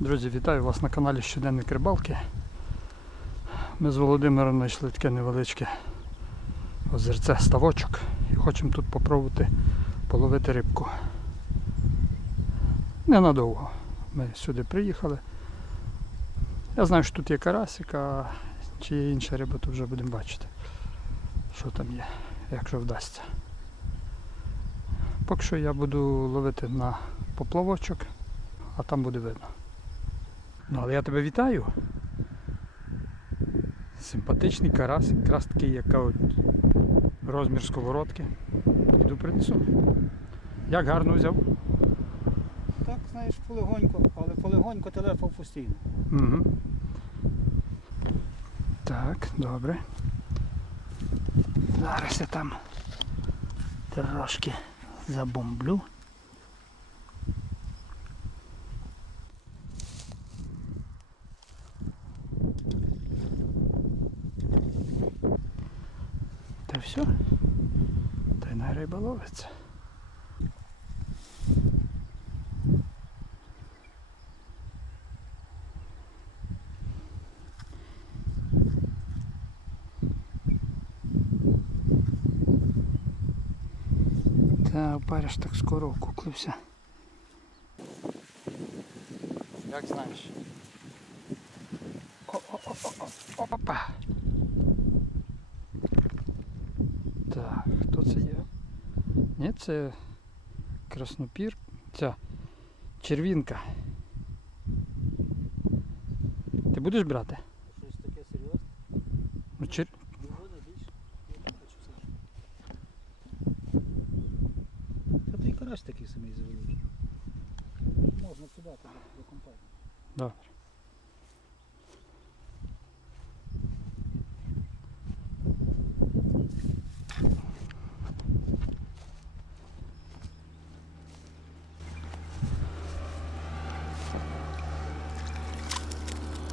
Друзі, вітаю вас на каналі Щоденник Рибалки. Ми з Володимиром знайшли таке невеличке озерце ставочок і хочемо тут попробувати половити рибку. Ненадовго. Ми сюди приїхали. Я знаю, що тут є карасик, а чи є інша риба, то вже будемо бачити, що там є, якщо вдасться. Поки що я буду ловити на поплавочок, а там буде видно. Ну, але я тебе вітаю. Симпатичний карасик, якраз такий, яка от розмір сковородки. Піду принесу. Як гарно взяв. Так, знаєш, полегонько, але полегонько телефон постійно. Угу. Так, добре. Зараз я там трошки забомблю. Все. Та й на риба ловиться. Та опариш так скоро окуклився. Як знаєш? О-о-о-о-о, Опа. Так, хто це є? Ні, це краснопір. Ця червінка. Ти будеш брати? Щось таке серйозне? Ну, чер... Та то і карась такий самий завеликий. Можна подати до компанії. Добре.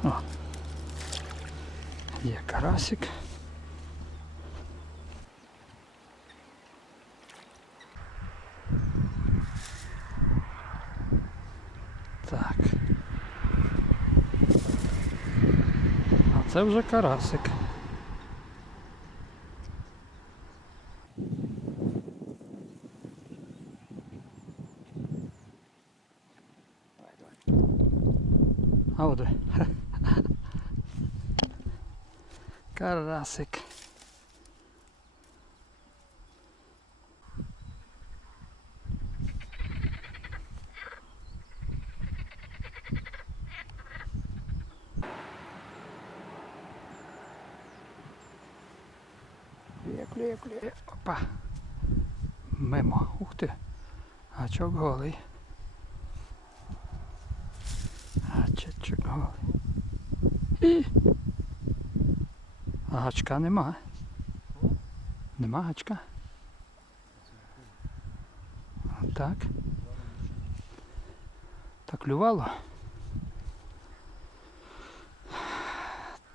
О. Є карасик. Так. А це вже карасик. А от. ви. Карасик. Клює, клює, клює. Опа. Мимо. Ух ти. Гачок голий. Гачочок голий. І. А гачка нема. Нема гачка. Так. Так клювало.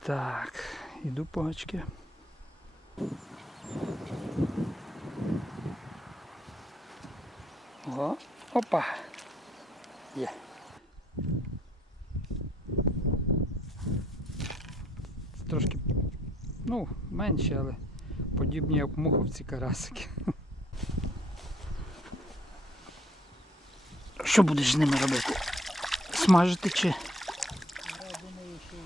Так, іду по гачки. О, опа. Є. Трошки, ну, менші, але подібні як муховці карасики. Що будеш з ними робити? Смажити чи? Я думаю, що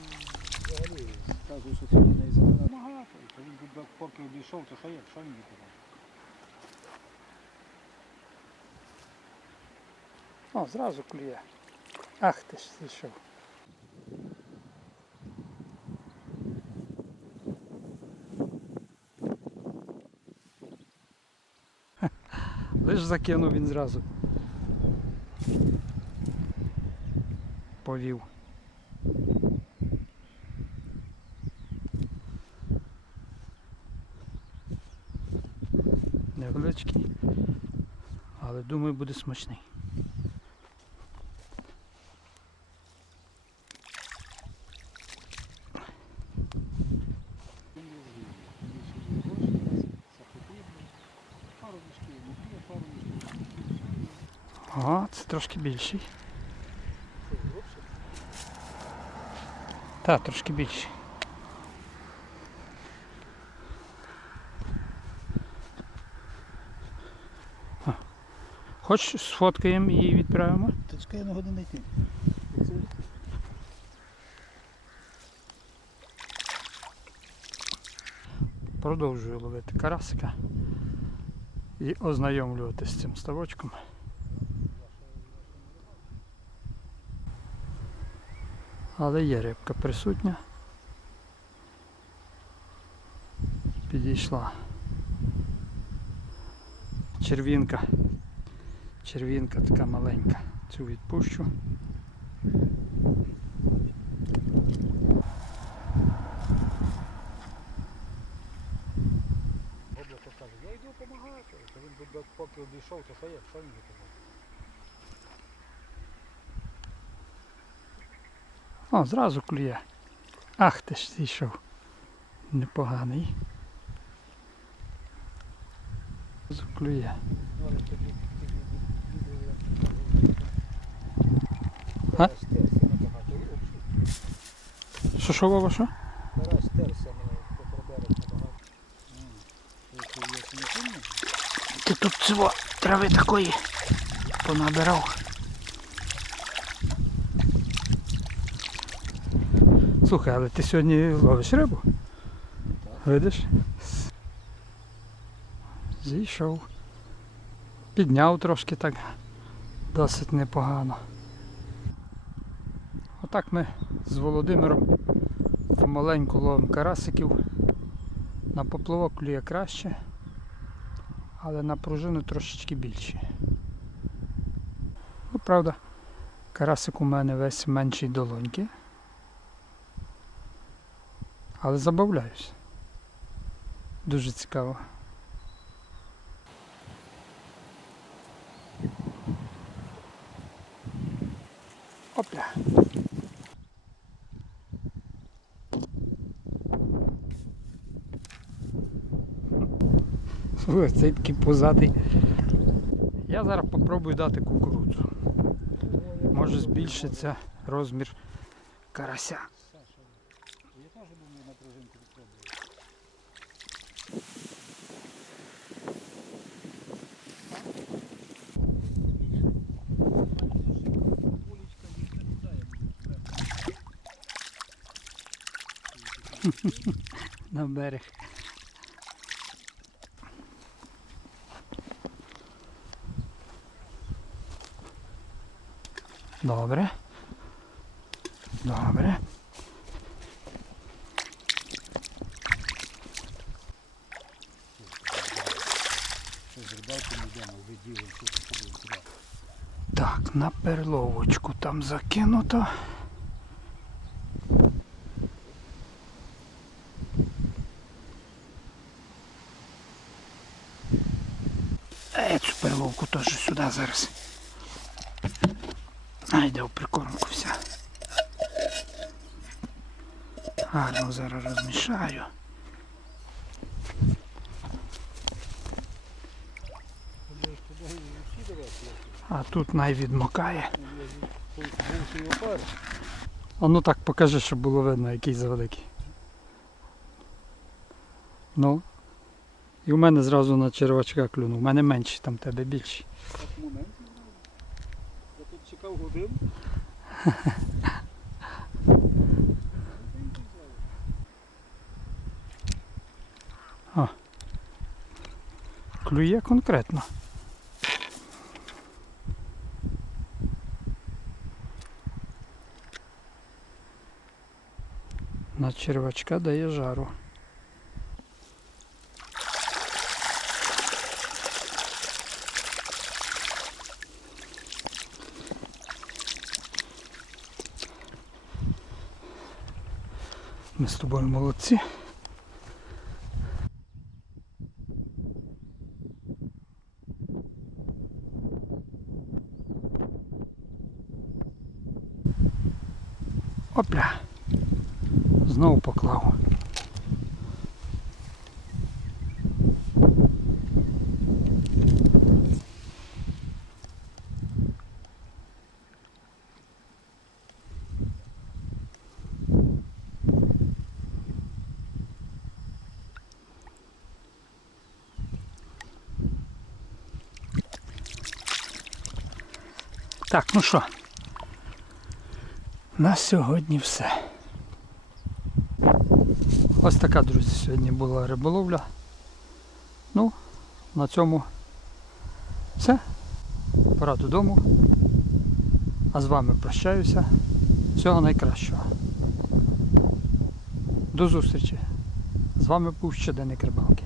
взагалі кажуть, що сьогодні не забагато. То він би поки обійшов, то що є? Що він відбуває? О, зразу клює. Ах ти ж зійшов. Лиш закинув він зразу. Повів. Невеличкий, але думаю буде смачний. Трошки більший. Це грубше. Та, трошки більше. А. Хоч сфоткаємо і відправимо? Та чекай на годину йти. Продовжую ловити карасика і ознайомлюватися з цим ставочком. Але є рибка присутня. Підійшла. Червінка. Червінка така маленька. Цю відпущу. Облако каже, я йду допомагати. Він поки обійшов, то що є, що він буде О, зразу клює. Ах ти ж зійшов. Непоганий. Зразу клює. А? Що що, Вова, що? Карась терся. Ти тут цього трави такої понабирав. Слухай, але ти сьогодні ловиш рибу? Видиш? Зійшов. Підняв трошки так досить непогано. Отак ми з Володимиром помаленьку ловимо карасиків. На поплавок клює краще, але на пружину трошечки більше. Ну, правда, карасик у мене весь менший долоньки. Але забавляюсь. Дуже цікаво. Опля. Ой, цей такий позатий. Я зараз попробую дати кукурудзу. Може збільшиться розмір карася. Саша, я теж думаю на пружинку попробую. На берег. Добре. Добре. Так, на перловочку там закинуто. Цю перловку теж сюди зараз. Айде в прикормку вся. Гарно зараз розмішаю. А тут най відмокає. Бувший. А ну так покажи, щоб було видно, який завеликий. Ну. І у мене зразу на червачка клюнув. У мене менший, там тебе знаю. Я тут чекав годину. Клює конкретно. На червачка дає жару. Ми з тобою молодці. Опля. Знову поклав. Так, ну що, на сьогодні все. Ось така, друзі, сьогодні була риболовля. Ну, на цьому все. Пора додому. А з вами прощаюся. Всього найкращого. До зустрічі. З вами був щоденник рибалки.